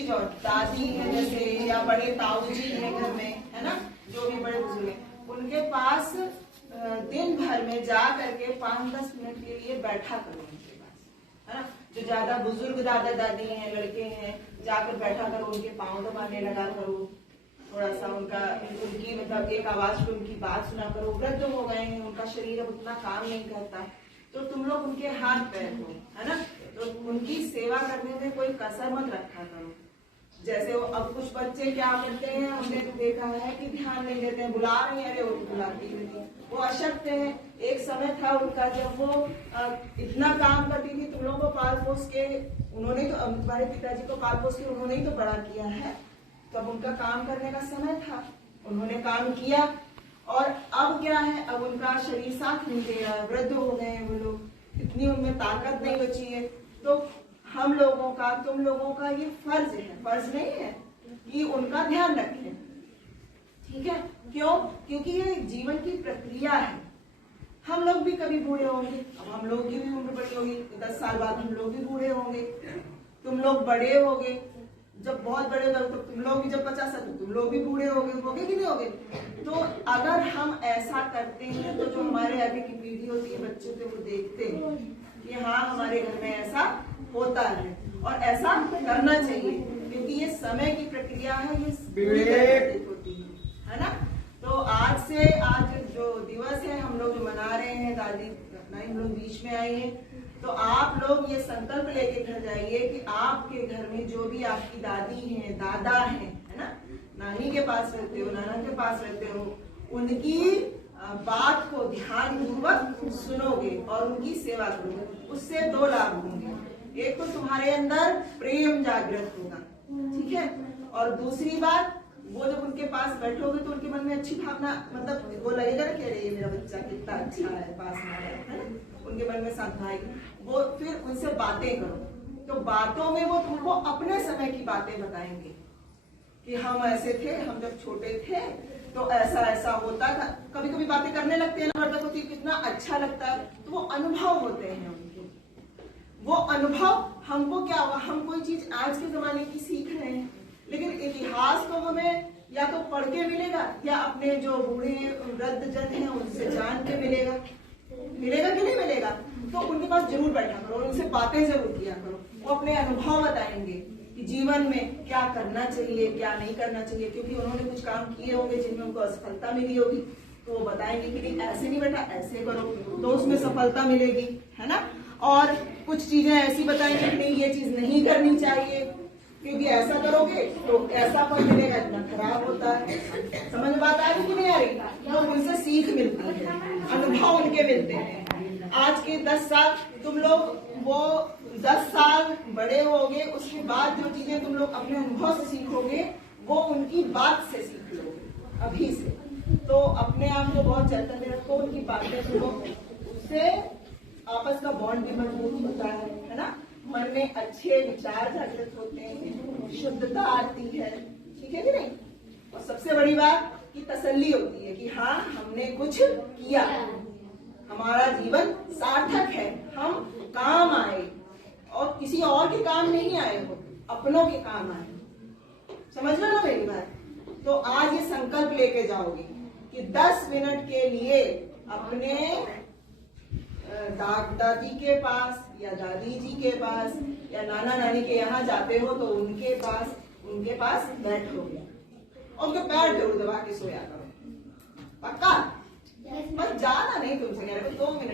चीज और, दादी है जैसे या बड़े ताऊ जी है घर में, है ना, जो भी बड़े बुजुर्ग हैं, उनके पास दिन भर में जा करके 5-10 मिनट के लिए बैठा करो उनके पास, है ना। जो ज्यादा बुजुर्ग दादा दादी हैं, लड़के हैं, जाकर बैठा करो, उनके पाँव दबाने लगा करो, थोड़ा सा उनकी मतलब एक आवाज पे उनकी बात सुना करो। वृद्ध हो गए हैं, उनका शरीर अब उतना काम नहीं करता, तो तुम लोग उनके हाथ पैर हो, है ना, तो उनकी सेवा करने में कोई कसर मत रखा करो। जैसे वो अब कुछ बच्चे क्या करते हैं, हमने तो देखा है कि ध्यान नहीं देते हैं, बुला रहे हैं, अरे वो बुलाती नहीं, वो अशक्त हैं। एक समय था उनका जब वो इतना काम करती थी, तुम लोगों को पाल पोस के, उन्होंने तो तुम्हारे पिताजी को पाल पोस के उन्होंने ही तो बड़ा किया है, तब उनका काम करने का समय था, उन्होंने काम किया। और अब क्या है, अब उनका शरीर साथ नहीं दे रहा है, वृद्ध हो गए हैं वो लोग, इतनी उनमें ताकत नहीं बची है। तो हम लोगों का, तुम लोगों का ये फर्ज है, फर्ज नहीं है, कि उनका ध्यान रखें, ठीक है। क्यों? क्योंकि ये जीवन की प्रक्रिया है। हम लोग भी कभी बूढ़े होंगे, अब हम लोग की भी उम्र बड़ी होगी, 10 साल बाद हम लोग भी बूढ़े होंगे, तुम लोग बड़े होगे, जब बहुत बड़े हो तो तुम लोग भी, जब 50 साल तो तुम लोग भी बूढ़े होगे कि नहीं होगे। तो अगर हम ऐसा करते हैं तो जो हमारे आगे की पीढ़ी होती है, बच्चे थे, वो देखते हैं कि हाँ हमारे घर में ऐसा होता है और ऐसा करना चाहिए, क्योंकि ये समय की प्रक्रिया है, ये होती है ना। तो आज जो दिवस है हम लोग जो मना रहे हैं, दादी हम लोग बीच में आई है, तो आप लोग ये संकल्प लेके घर जाइए कि आपके घर में जो भी आपकी दादी हैं, दादा हैं, है ना, नानी के पास रहते हो, नाना के पास रहते हो, उनकी बात को ध्यान पूर्वक सुनोगे और उनकी सेवा करोगे। उससे 2 लाभ होंगे, एक तो तुम्हारे अंदर प्रेम जागृत होगा, ठीक है, और दूसरी बात, वो जब उनके पास बैठोगे तो उनके मन में अच्छी भावना, मतलब वो लगेगा कि अरे ये मेरा बच्चा कितना अच्छा है, पास में है ना, उनके मन में साथ आएगी। वो फिर उनसे बातें करो, तो बातों में वो तुमको अपने समय की बातें बताएंगे कि हम ऐसे थे, हम जब छोटे थे तो ऐसा ऐसा होता था। कभी कभी बातें करने लगते हैं ना, मतलब होती कितना अच्छा लगता है, तो वो अनुभव होते हैं उनके, वो अनुभव हमको क्या हुआ, हम कोई चीज आज के जमाने की सीख रहे हैं, लेकिन इतिहास तो हमें या तो पढ़ के मिलेगा या अपने जो बूढ़े वृद्ध जन हैं उनसे जान के मिलेगा कि नहीं मिलेगा। तो उनके पास जरूर बैठा करो, उनसे बातें जरूर किया करो, वो अपने अनुभव बताएंगे कि जीवन में क्या करना चाहिए, क्या नहीं करना चाहिए, क्योंकि उन्होंने कुछ काम किए होंगे जिनमें उनको असफलता मिली होगी, तो वो बताएंगे कि नहीं ऐसे नहीं बेटा, ऐसे करो, तो उसमें सफलता मिलेगी, है ना। और कुछ चीजें ऐसी बताएंगे कि नहीं ये चीज नहीं करनी चाहिए, क्योंकि ऐसा करोगे तो ऐसा फल मिलेगा, इतना खराब होता है। समझ में बात आ रही कि नहीं आ रही? तो उनसे सीख मिलती है, अनुभव उनके मिलते हैं। आज के 10 साल तुम लोग, वो 10 साल बड़े होगे, उसके बाद जो चीजें तुम लोग अपने अनुभव से सीखोगे वो उनकी बात से सीख लोगे अभी से। तो अपने आप को बहुत चैतन्य रखो, उनकी बातें सुनो, उससे आपस का बॉन्ड भी मजबूत होता है ना, मन में अच्छे विचार जागृत होते हैं, शुद्धता आती है, ठीक है कि नहीं। और सबसे बड़ी बात की तसल्ली होती है कि हाँ हमने कुछ किया, हमारा जीवन सार्थक है, हम काम आए और किसी और के काम नहीं आए हो, अपनों के काम आए। समझ लो ना मेरी बात। तो आज ये संकल्प लेके जाओगे कि 10 मिनट के लिए अपने दादी के पास या दादी जी के पास या नाना नानी के यहाँ जाते हो तो उनके पास बैठोगे और उनके पैर जरूर दबा के सोया करो, पक्का। बस जाना नहीं तुमसे, 2 मिनट